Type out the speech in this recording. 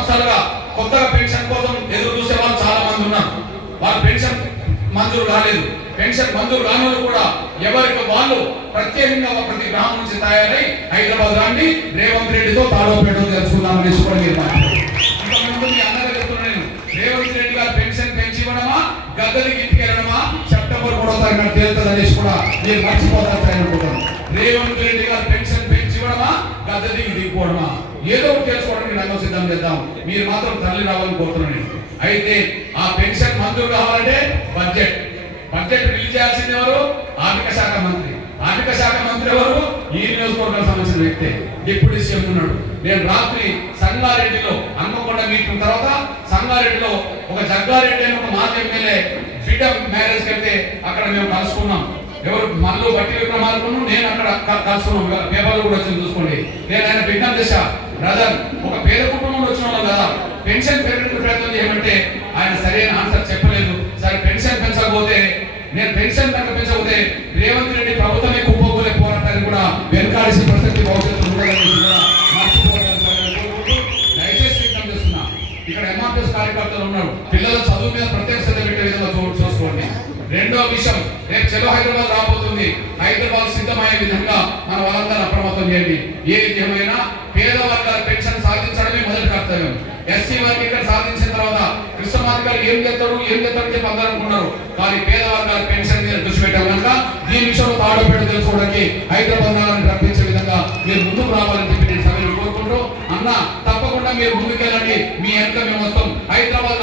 సంవత్సరాలుగా కొత్తగా పెన్షన్ కోసం ఎదురు చూసే వాళ్ళు చాలా మంది ఉన్నారు. వాళ్ళ పెన్షన్ మంజూరు కాలేదు. పెన్షన్ మంజూరు కాని వాళ్ళు కూడా ఎవరికి వాళ్ళు ప్రత్యేకంగా ప్రతి గ్రామం నుంచి తయారై హైదరాబాద్ రాండి రేవంత్ రెడ్డితో తాడోపేట తెలుసుకుందామని కూడా మీరు ఇంకా ముందు మీ రేవంత్ రెడ్డి గారు పెన్షన్ పెంచి ఇవ్వడమా గద్దరికి ఇంటికి వెళ్ళడమా సెప్టెంబర్ మూడో తారీఖు తేలుతుంది అనేసి కూడా మీరు మర్చిపోతారు రేవంత్ రెడ్డి గారు పెన్షన్ పెంచి ఇవ్వడమా గద్దరికి దిగిపోవడమా? ఏదో ఒకటి తెలుసుకోవడానికి రంగం సిద్ధం చేద్దాం. మీరు మాత్రం తల్లి రావాలని కోరుతున్నాను అయితే ఆ పెన్షన్ మంజూరు కావాలంటే బడ్జెట్. బడ్జెట్ రిలీజ్ చేయాల్సింది ఎవరు? ఆర్థిక శాఖ మంత్రి. ఆర్థిక శాఖ మంత్రి ఎవరు? ఈ నియోజకవర్గానికి సంబంధించిన వ్యక్తి. డిప్యూటీ సీఎం ఉన్నాడు. నేను రాత్రి సంగారెడ్డిలో అన్నకొండ మీటింగ్ తర్వాత సంగారెడ్డిలో ఒక జగ్గారెడ్డి అని ఒక మాజీ ఎమ్మెల్యే బిడ్డ మ్యారేజ్ కడితే అక్కడ మేము కలుసుకున్నాం. ఎవరు? మనలో బట్టి విక్రమార్కును నేను అక్కడ కలుసుకున్నాం. పేపర్లు కూడా వచ్చింది చూసుకోండి. నేను ఆయన బిడ్డ చేశా. బ్రదర్ ఒక పేద కుటుంబంలో వచ్చిన వాళ్ళు కదా పెన్షన్ పెరగడానికి ప్రయత్నం చేయమంటే ఆయన సరైన ఆన్సర్ చెప్పలేదు. సరే పెన్షన్ పెంచకపోతే నేను పెన్షన్ కనుక పెంచకపోతే రేవంత్ రెడ్డి ప్రభుత్వమే కుప్పకూలే పోరాటాన్ని కూడా వెనకాడిసిన ప్రసక్తి భవిష్యత్తు ఉండదని దయచేసి చేస్తున్నా. ఇక్కడ ఎంఆర్ఎస్ కార్యకర్తలు ఉన్నారు. పిల్లల చదువు మీద ప్రత్యేక శ్రద్ధ పెట్టే విధంగా చూసుకోండి. రెండో విషయం రేపు చలో హైదరాబాద్ రాబోతుంది. హైదరాబాద్ సిద్ధమయ్యే విధంగా మన వాళ్ళందరూ అప్రమత్తం చేయండి. ఏది ఏమైనా వర్గానికి ఏం చేస్తారు? ఏం చేస్తారు చెప్పి అందరూ అనుకున్నారు. కానీ పేద వర్గాల పెన్షన్ మీద దృష్టి పెట్టాం కనుక దీని విషయంలో తాడపేట తెలుసుకోవడానికి హైదరాబాద్ నగరాన్ని రప్పించే విధంగా మీరు ముందుకు రావాలని చెప్పి నేను సమయం కోరుకుంటూ అన్న తప్పకుండా మీరు ముందుకెళ్ళండి. మీ ఎంత మేము వస్తాం. హైదరాబాద్